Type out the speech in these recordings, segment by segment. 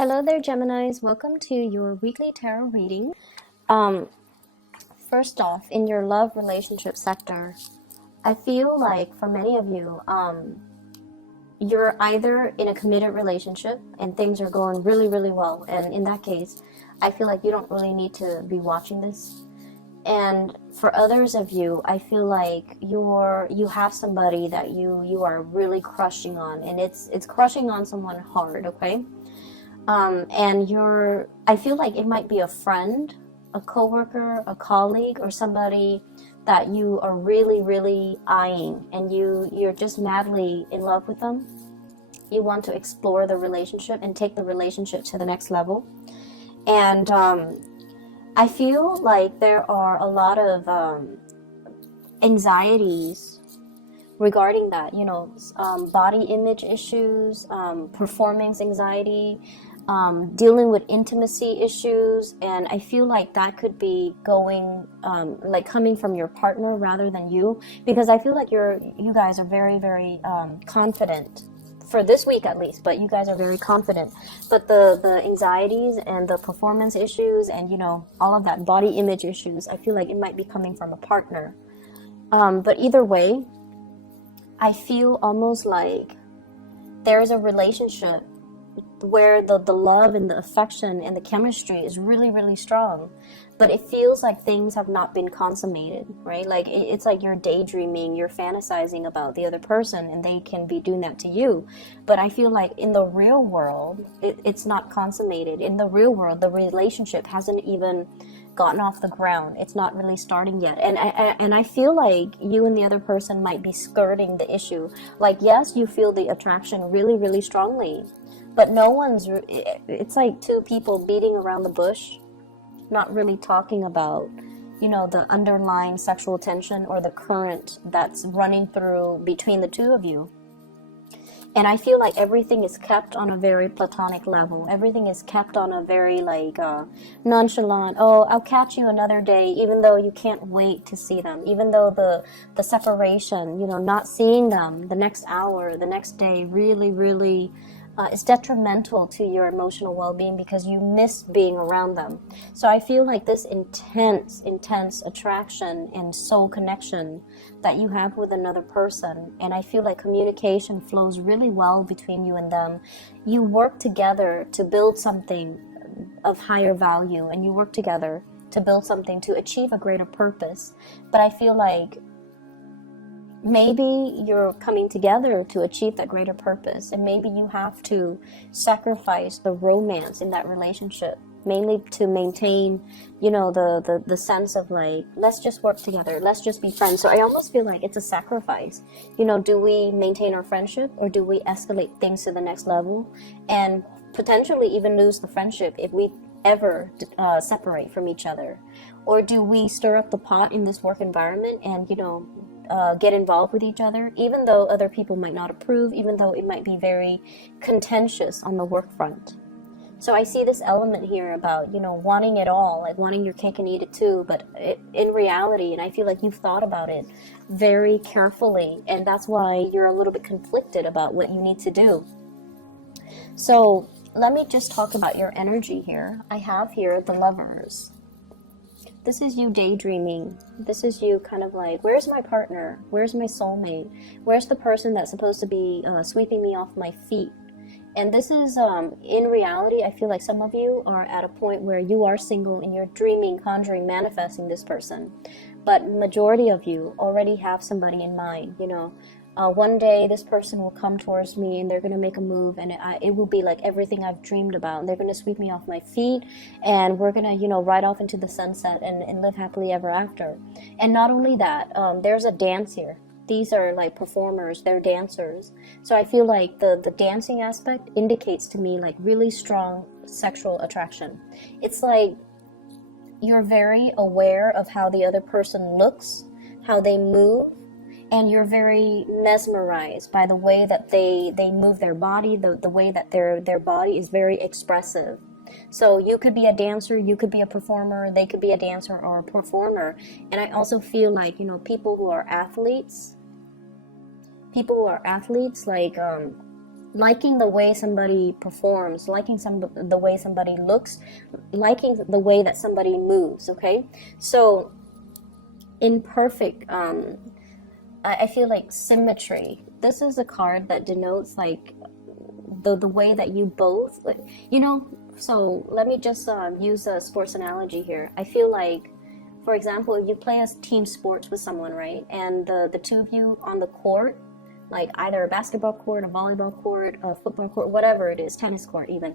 Hello there, Geminis. Welcome to your weekly tarot reading. Um, First off, in your love relationship sector, I feel like for many of you, you're either in a committed relationship and things are going really, really well. And in that case, I feel like you don't really need to be watching this. And for others of you, I feel like you have somebody that you are really crushing on, and it's crushing on someone hard, okay? And I feel like it might be a friend, a coworker, a colleague, or somebody that you are really, really eyeing, and you're just madly in love with them. You want to explore the relationship and take the relationship to the next level. And I feel like there are a lot of anxieties regarding that, body image issues, performance anxiety, dealing with intimacy issues, and I feel like that could be going like coming from your partner rather than you, because I feel like you guys are very, very confident for this week at least, but you guys are very confident, but the anxieties and the performance issues and all of that body image issues, I feel like it might be coming from a partner. But either way, I feel almost like there's a relationship where the love and the affection and the chemistry is really, really strong, but it feels like things have not been consummated, right? Like it's like you're daydreaming, you're fantasizing about the other person, and they can be doing that to you. But I feel like in the real world, it's not consummated. In the real world, the relationship hasn't even gotten off the ground. It's not really starting yet. And I feel like you and the other person might be skirting the issue. Like, yes, you feel the attraction really, really strongly, but it's like two people beating around the bush, not really talking about, the underlying sexual tension or the current that's running through between the two of you. And I feel like everything is kept on a very platonic level. Everything is kept on a very nonchalant, oh, I'll catch you another day, even though you can't wait to see them, even though the separation, not seeing them the next hour, the next day really, really is detrimental to your emotional well-being because you miss being around them. So I feel like this intense attraction and soul connection that you have with another person, and I feel like communication flows really well between you and them. You work together to build something of higher value, and you work together to build something to achieve a greater purpose. But I feel like maybe you're coming together to achieve that greater purpose, and maybe you have to sacrifice the romance in that relationship, mainly to maintain, the sense of like, let's just work together, let's just be friends. So I almost feel like it's a sacrifice. Do we maintain our friendship, or do we escalate things to the next level and potentially even lose the friendship if we ever separate from each other? Or do we stir up the pot in this work environment and get involved with each other, even though other people might not approve, even though it might be very contentious on the work front? So I see this element here about, wanting it all, like wanting your cake and eat it too, but in reality, and I feel like you've thought about it very carefully, and that's why you're a little bit conflicted about what you need to do. So let me just talk about your energy here. I have here the Lovers. This is you daydreaming. This is you kind of like, where's my partner? Where's my soulmate? Where's the person that's supposed to be sweeping me off my feet? And this is, in reality, I feel like some of you are at a point where you are single and you're dreaming, conjuring, manifesting this person. But majority of you already have somebody in mind, one day this person will come towards me and they're going to make a move, and it will be like everything I've dreamed about. They're going to sweep me off my feet, and we're going to, ride off into the sunset and live happily ever after. And not only that, there's a dance here. These are like performers, they're dancers. So I feel like the dancing aspect indicates to me like really strong sexual attraction. It's like you're very aware of how the other person looks, how they move, and you're very mesmerized by the way that they move their body, the way that their body is very expressive. So you could be a dancer, you could be a performer, they could be a dancer or a performer. And I also feel like, people who are athletes, like liking the way somebody performs, liking the way somebody looks, liking the way that somebody moves. Okay, so in perfect, I feel like symmetry. This is a card that denotes like the way that you both, you know. So let me just use a sports analogy here. I feel like, for example, if you play a team sports with someone, right, and the two of you on the court, like either a basketball court, a volleyball court, a football court, whatever it is, tennis court even,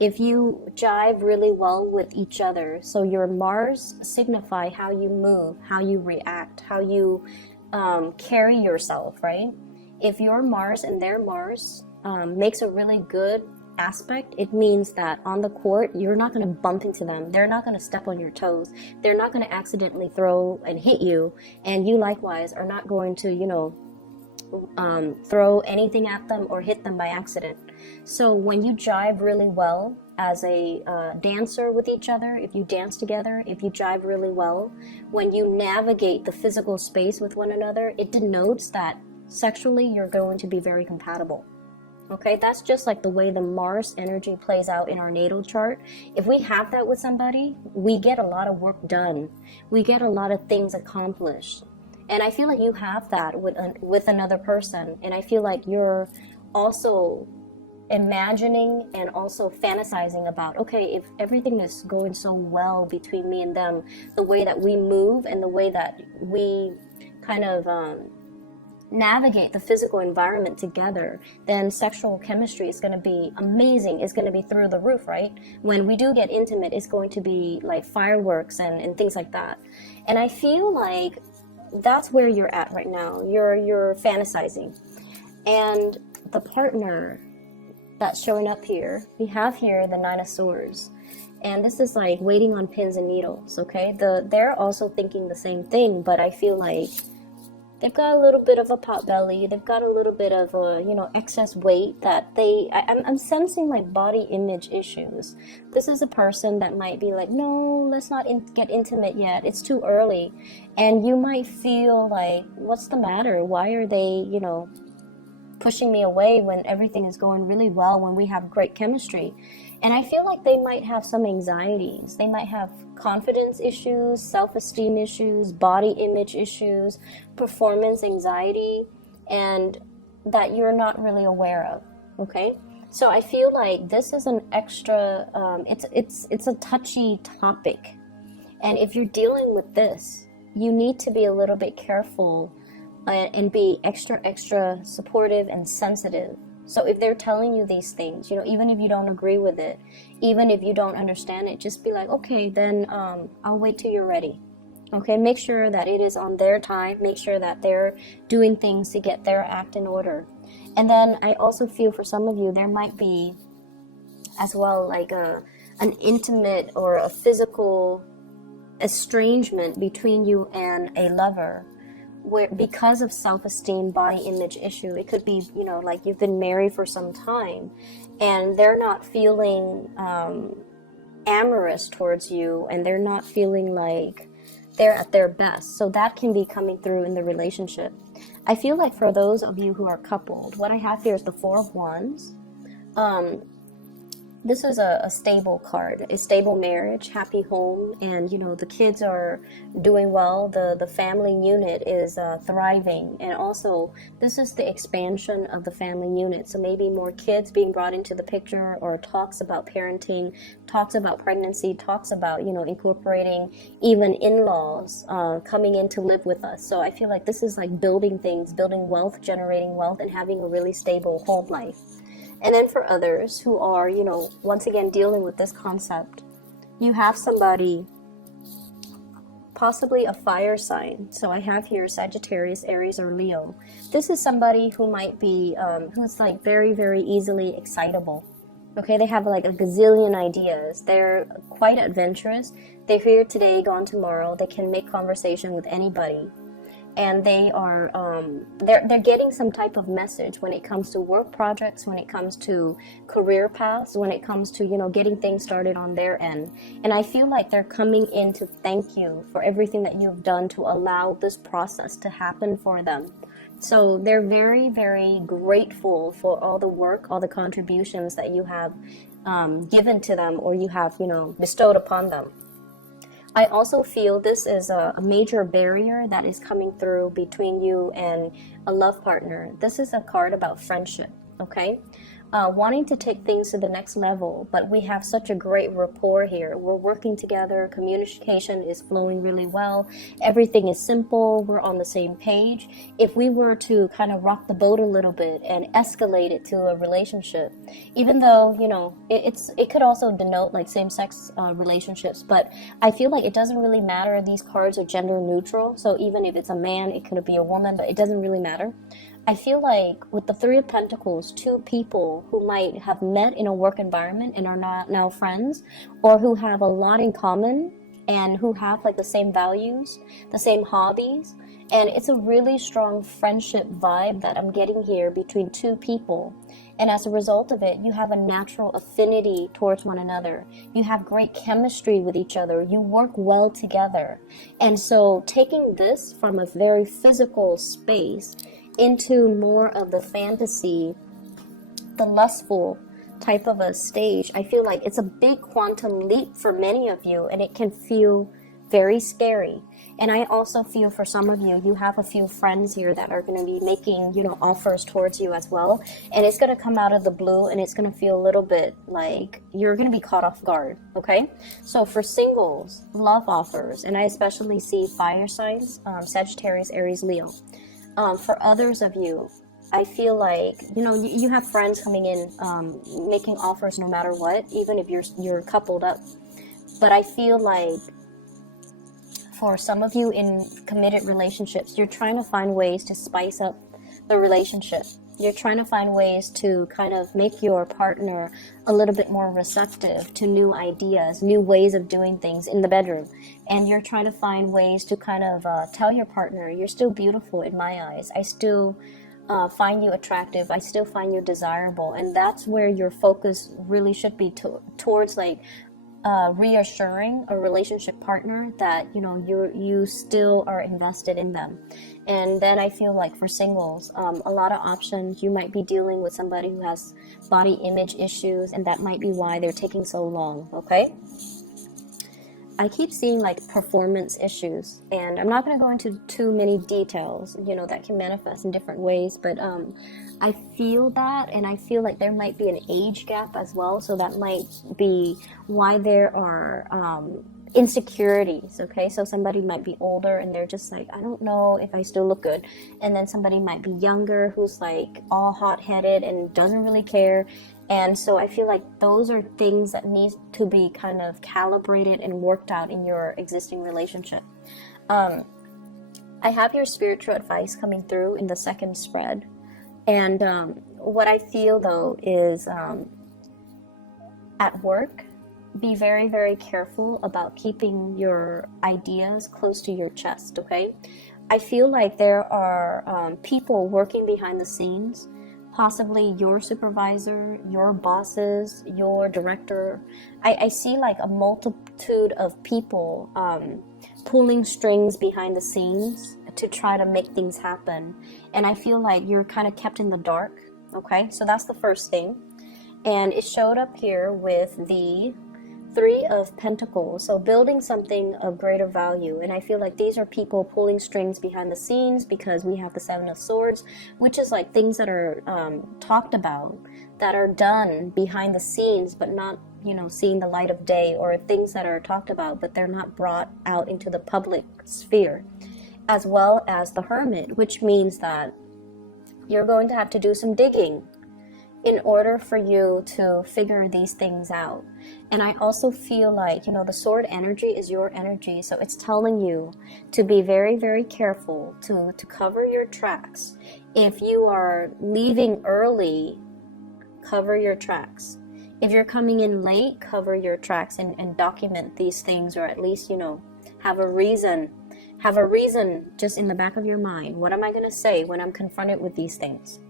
if you jive really well with each other, so your Mars signify how you move, how you react, how you carry yourself, right? If your Mars and their Mars makes a really good aspect, it means that on the court, you're not going to bump into them. They're not going to step on your toes. They're not going to accidentally throw and hit you. And you likewise are not going to, you know, throw anything at them or hit them by accident. So when you jive really well as a dancer with each other, if you dance together, if you jive really well, when you navigate the physical space with one another, it denotes that sexually you're going to be very compatible. Okay, that's just like the way the Mars energy plays out in our natal chart. If we have that with somebody, we get a lot of work done. We get a lot of things accomplished. And I feel like you have that with another person. And I feel like you're also imagining and also fantasizing about, okay, if everything is going so well between me and them, the way that we move and the way that we kind of navigate the physical environment together, then sexual chemistry is going to be amazing. It's going to be through the roof, right? When we do get intimate, it's going to be like fireworks and things like that. And I feel like that's where you're at right now. You're fantasizing. And the partner that's showing up here, we have here the Nine of Swords. And this is like waiting on pins and needles, okay? They're also thinking the same thing, but I feel like they've got a little bit of a pot belly. They've got a little bit of excess weight that I'm sensing like body image issues. This is a person that might be like, no, let's not get intimate yet. It's too early. And you might feel like, what's the matter? Why are they, pushing me away when everything is going really well, when we have great chemistry? And I feel like they might have some anxieties. They might have confidence issues, self-esteem issues, body image issues, performance anxiety, and that you're not really aware of, okay? So I feel like this is an extra, it's a touchy topic. And if you're dealing with this, you need to be a little bit careful and be extra supportive and sensitive. So if they're telling you these things, even if you don't agree with it, even if you don't understand it, just be like, okay, then I'll wait till you're ready. Okay, make sure that it is on their time. Make sure that they're doing things to get their act in order. And then I also feel for some of you, there might be as well like an intimate or a physical estrangement between you and a lover, where because of self-esteem, body image issue. It could be, like you've been married for some time and they're not feeling amorous towards you, and they're not feeling like they're at their best. So that can be coming through in the relationship. I feel like for those of you who are coupled, what I have here is the Four of Wands. This is a stable card, a stable marriage, happy home, and the kids are doing well. The family unit is thriving, and also this is the expansion of the family unit. So maybe more kids being brought into the picture, or talks about parenting, talks about pregnancy, talks about incorporating even in-laws coming in to live with us. So I feel like this is like building things, building wealth, generating wealth, and having a really stable home life. And then for others who are, once again dealing with this concept, you have somebody, possibly a fire sign. So I have here Sagittarius, Aries, or Leo. This is somebody who might be, who's like very, very easily excitable. Okay, they have like a gazillion ideas. They're quite adventurous. They're here today, gone tomorrow. They can make conversation with anybody. And they are they're getting some type of message when it comes to work projects, when it comes to career paths, when it comes to getting things started on their end. And I feel like they're coming in to thank you for everything that you've done to allow this process to happen for them. So they're very, very grateful for all the work, all the contributions that you have given to them, or you have, bestowed upon them. I also feel this is a major barrier that is coming through between you and a love partner. This is a card about friendship, okay? Wanting to take things to the next level, but we have such a great rapport here. We're working together, communication is flowing really well, everything is simple, we're on the same page. If we were to kind of rock the boat a little bit and escalate it to a relationship, even though, it could also denote like same-sex relationships, but I feel like it doesn't really matter. These cards are gender neutral, so even if it's a man, it could be a woman, but it doesn't really matter. I feel like with the Three of Pentacles, two people who might have met in a work environment and are not now friends, or who have a lot in common and who have like the same values, the same hobbies, and it's a really strong friendship vibe that I'm getting here between two people. And as a result of it, you have a natural affinity towards one another. You have great chemistry with each other. You work well together. And so taking this from a very physical space into more of the fantasy, the lustful type of a stage, I feel like it's a big quantum leap for many of you, and it can feel very scary. And I also feel for some of you, you have a few friends here that are going to be making, offers towards you as well. And it's going to come out of the blue, and it's going to feel a little bit like you're going to be caught off guard, okay? So for singles, love offers, and I especially see fire signs, Sagittarius, Aries, Leo. For others of you, I feel like, you have friends coming in, making offers no matter what, even if you're coupled up. But I feel like for some of you in committed relationships, you're trying to find ways to spice up the relationship. You're trying to find ways to kind of make your partner a little bit more receptive to new ideas, new ways of doing things in the bedroom. And you're trying to find ways to kind of tell your partner, you're still beautiful in my eyes. I still find you attractive. I still find you desirable. And that's where your focus really should be towards like reassuring a relationship partner that you still are invested in them. And then I feel like for singles, a lot of options. You might be dealing with somebody who has body image issues, and that might be why they're taking so long, okay? I keep seeing like performance issues, and I'm not going to go into too many details, that can manifest in different ways, but I feel that, and I feel like there might be an age gap as well, so that might be why there are insecurities, okay? So somebody might be older and they're just like, I don't know if I still look good, and then somebody might be younger who's like all hot-headed and doesn't really care. And so I feel like those are things that need to be kind of calibrated and worked out in your existing relationship. I have your spiritual advice coming through in the second spread. And what I feel, though, is at work, be very, very careful about keeping your ideas close to your chest, okay? I feel like there are people working behind the scenes, possibly your supervisor, your bosses, your director. I see like a multitude of people pulling strings behind the scenes to try to make things happen. And I feel like you're kind of kept in the dark, okay? So that's the first thing. And it showed up here with the Three of Pentacles, so building something of greater value. And I feel like these are people pulling strings behind the scenes, because we have the Seven of Swords, which is like things that are talked about, that are done behind the scenes, but not, seeing the light of day, or things that are talked about, but they're not brought out into the public sphere. As well as the Hermit, which means that you're going to have to do some digging in order for you to figure these things out. And I also feel like, the sword energy is your energy. So it's telling you to be very, very careful to cover your tracks. If you are leaving early, cover your tracks. If you're coming in late, cover your tracks and document these things, or at least, have a reason just in the back of your mind. What am I going to say when I'm confronted with these things?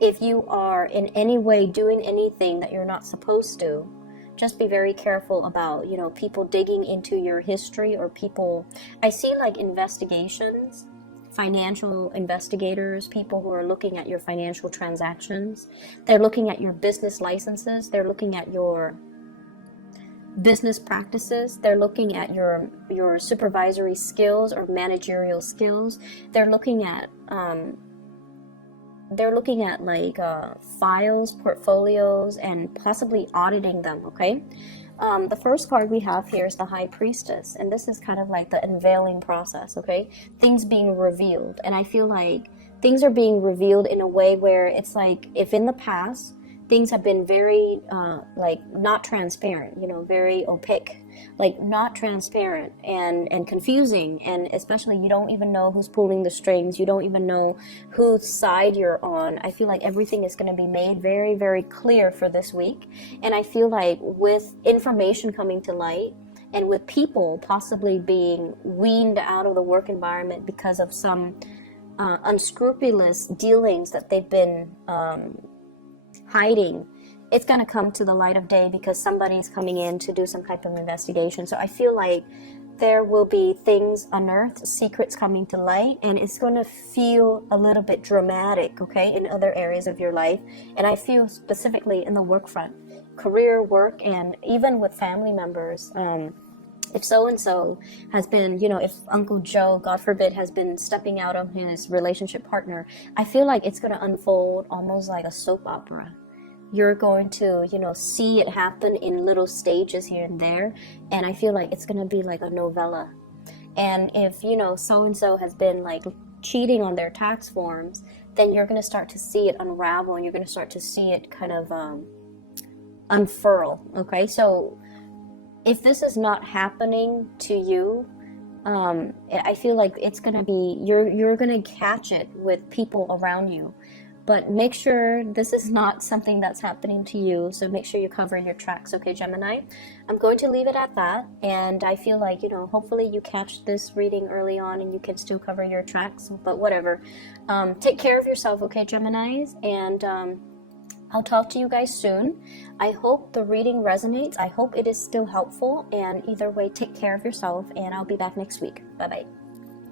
If you are in any way doing anything that you're not supposed to, just be very careful about, people digging into your history, or people, I see like investigations financial investigators, people who are looking at your financial transactions. They're looking at your business licenses. They're looking at your business practices. They're looking at your supervisory skills or managerial skills. They're looking at like files, portfolios, and possibly auditing them. Okay. The first card we have here is the High Priestess, and this is kind of like the unveiling process. Okay, things being revealed, and I feel like things are being revealed in a way where it's like, if in the past things have been very like not transparent, you know, very opaque, like not transparent and confusing, and especially you don't even know who's pulling the strings, you don't even know whose side you're on. I feel like everything is going to be made very, very clear for this week. And I feel like with information coming to light, and with people possibly being weaned out of the work environment because of some unscrupulous dealings that they've been hiding, it's going to come to the light of day because somebody's coming in to do some type of investigation. So I feel like there will be things unearthed, secrets coming to light, and it's going to feel a little bit dramatic, okay, in other areas of your life. And I feel specifically in the work front, career, work, and even with family members. If so-and-so has been, you know, if Uncle Joe, God forbid, has been stepping out on his relationship partner, I feel like it's going to unfold almost like a soap opera. You're going to, you know, see it happen in little stages here and there. And I feel like it's going to be like a novella. And if, you know, so-and-so has been like cheating on their tax forms, then you're going to start to see it unravel, and you're going to start to see it kind of unfurl. Okay, so if this is not happening to you, I feel like it's going to be, you're going to catch it with people around you. But make sure this is not something that's happening to you. So make sure you cover your tracks, okay, Gemini? I'm going to leave it at that. And I feel like, you know, hopefully you catch this reading early on and you can still cover your tracks. But whatever. Take care of yourself, okay, Geminis? And I'll talk to you guys soon. I hope the reading resonates. I hope it is still helpful. And either way, take care of yourself. And I'll be back next week. Bye-bye.